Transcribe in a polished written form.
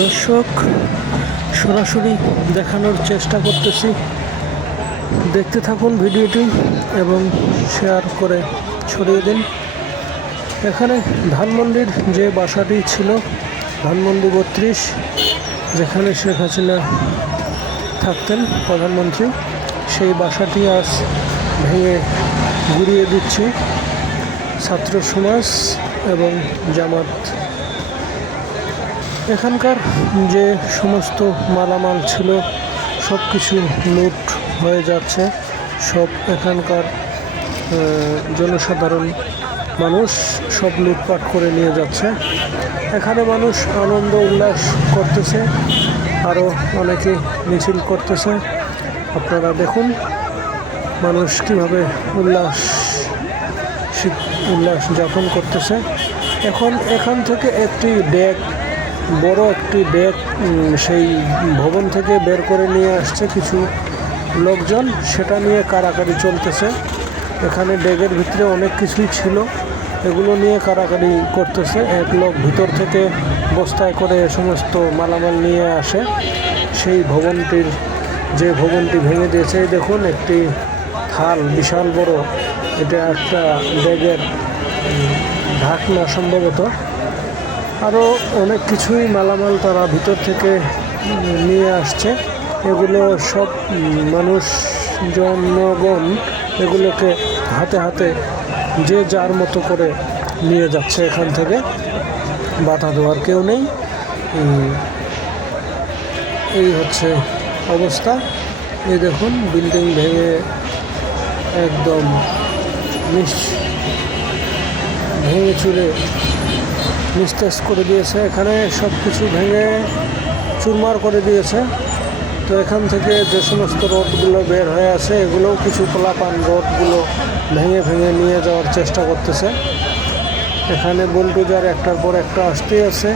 দর্শক, সরাসরি দেখানোর চেষ্টা করতেছি, দেখতে থাকুন ভিডিওটি এবং শেয়ার করে ছড়িয়ে দিন। এখানে ধানমন্ডির যে বাসাটি ছিল, ধানমন্ডি 32, যেখানে শেখ হাসিনা থাকতেন প্রধানমন্ত্রী, সেই বাসাটি আজ ভেঙে গুঁড়িয়ে দিচ্ছে ছাত্র সমাজ এবং জামাত। এখানকার যে সমস্ত মালামাল ছিল সব কিছু লুট হয়ে যাচ্ছে। সব এখানকার জনসাধারণ মানুষ সব লুটপাট করে নিয়ে যাচ্ছে। এখানে মানুষ আনন্দ উল্লাস করতেছে, আরও অনেকে মিছিল করতেছে। আপনারা দেখুন মানুষ কীভাবে উল্লাস যাপন করতেছে। এখান থেকে একটি বড় একটি ব্যাগ সেই ভবন থেকে বের করে নিয়ে আসছে কিছু লোকজন, সেটা নিয়ে কাড়াকাড়ি চলতেছে। এখানে ব্যাগের ভিতরে অনেক কিছুই ছিল, এগুলো নিয়ে কাড়াকাড়ি করতেছে। এক লোক ভিতর থেকে বস্তায় করে সমস্ত মালামাল নিয়ে আসে সেই ভবনটি ভেঙে দিয়েছে। দেখুন একটি থাল বিশাল বড়, এটা একটা ব্যাগের ঢাকনা সম্ভবত। আরও অনেক কিছুই মালামাল তারা ভিতর থেকে নিয়ে আসছে। এগুলো সব জনগণ এগুলোকে হাতে হাতে যে যার মতো করে নিয়ে যাচ্ছে। এখান থেকে বাধা দেওয়ার কেউ নেই। এই হচ্ছে অবস্থা। এই দেখুন বিল্ডিং ভেঙে একদম ভেঙে চুরে নিস্তেজ করে দিয়েছে। এখানে সব কিছু ভেঙে চুরমার করে দিয়েছে। তো এখান থেকে যে সমস্ত রোডগুলো বের হয়ে আছে, এগুলোও কিছু পোলাপান রোডগুলো ভেঙে নিয়ে যাওয়ার চেষ্টা করতেছে। এখানে বুলডোজার একটার পর একটা আসতেই আছে।